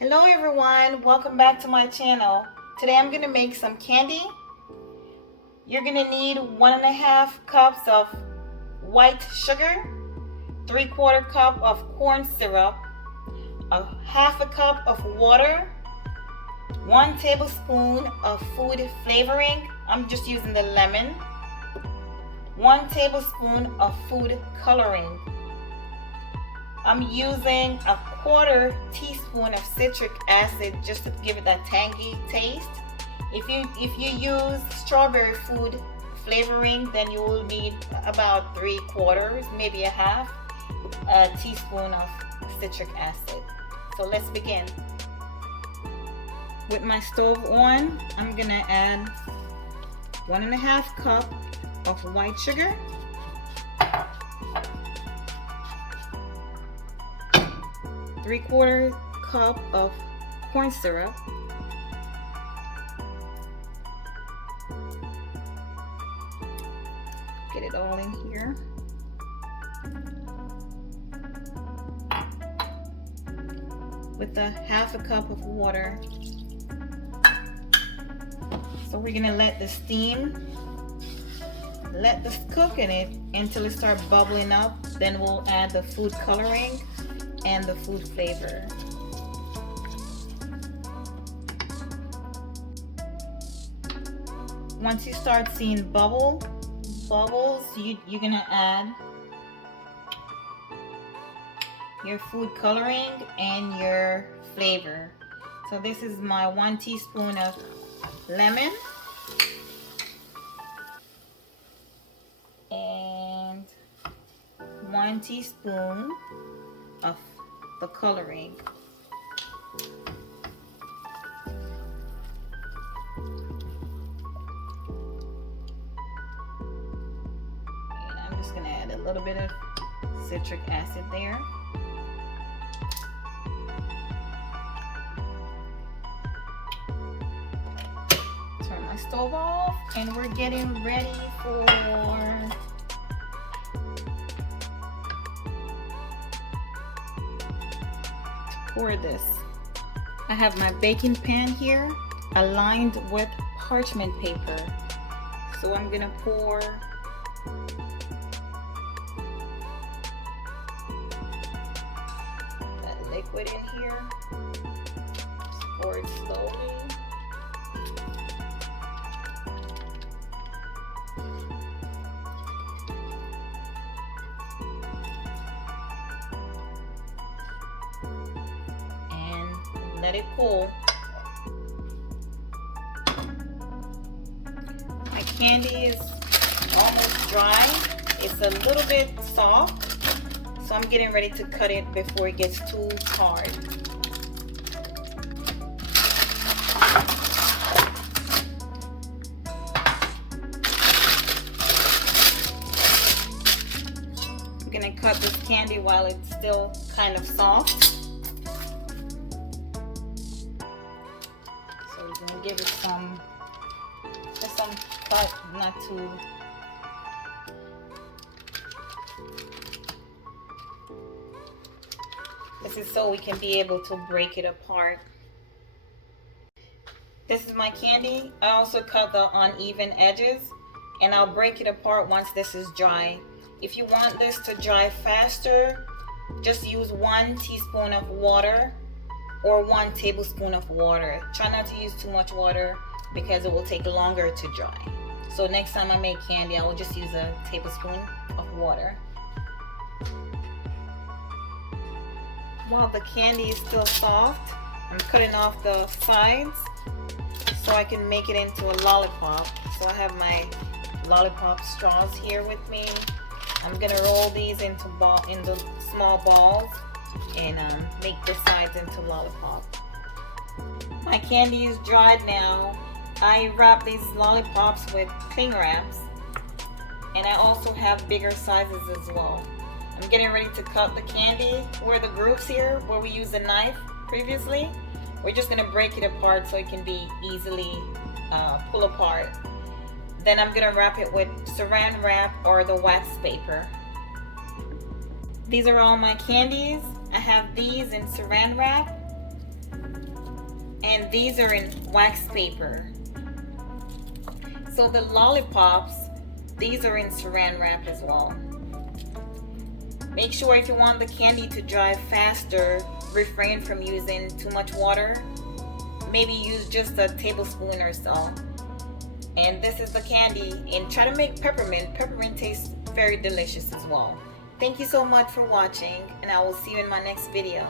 Hello everyone, welcome back to my channel. Today I'm going to make some candy. You're going to need 1.5 cups of white sugar, 3/4 cup of corn syrup, 1/2 cup of water, 1 tablespoon of food flavoring. I'm just using the lemon. 1 tablespoon of food coloring. I'm using 1/4 teaspoon of citric acid just to give it that tangy taste. If you use strawberry food flavoring, then you will need about 3/4, maybe 1/2 teaspoon of citric acid. So let's begin. With my stove on, I'm gonna add 1.5 cup of white sugar, 3/4 cup of corn syrup, get it all in here, with a 1/2 cup of water. So we're gonna let this steam, let this cook in it until it starts bubbling up. Then we'll add the food coloring and the food flavor. Once you start seeing bubbles, you're gonna add your food coloring and your flavor. So this is my 1 teaspoon of lemon and 1 teaspoon of the coloring. And I'm just gonna add a little bit of citric acid there. Turn my stove off and we're getting ready for pour this. I have my baking pan here aligned with parchment paper. So I'm gonna pour that liquid in here. Just pour it slowly. Let it cool. My candy is almost dry. It's a little bit soft, so I'm getting ready to cut it before it gets too hard. I'm gonna cut this candy while it's still kind of soft. Give it just some cut, not too. This is so we can be able to break it apart. This is my candy. I also cut the uneven edges and I'll break it apart once this is dry. If you want this to dry faster, just use 1 teaspoon of water or 1 tablespoon of water. Try not to use too much water because it will take longer to dry. So next time I make candy, I will just use a tablespoon of water. While the candy is still soft, I'm cutting off the sides so I can make it into a lollipop. So I have my lollipop straws here with me. I'm gonna roll these into small balls and make the sides into lollipop. My candy is dried now. I wrap these lollipops with cling wraps, and I also have bigger sizes as well. I'm getting ready to cut the candy. Where the grooves here, where we used the knife previously, we're just gonna break it apart so it can be easily pull apart. Then I'm gonna wrap it with saran wrap or the wax paper. These are all my candies. I have these in saran wrap. and these are in wax paper. So the lollipops, these are in saran wrap as well. Make sure if you want the candy to dry faster, refrain from using too much water. Maybe use just a tablespoon or so. And this is the candy. And try to make peppermint. Peppermint tastes very delicious as well. Thank you so much for watching, and I will see you in my next video.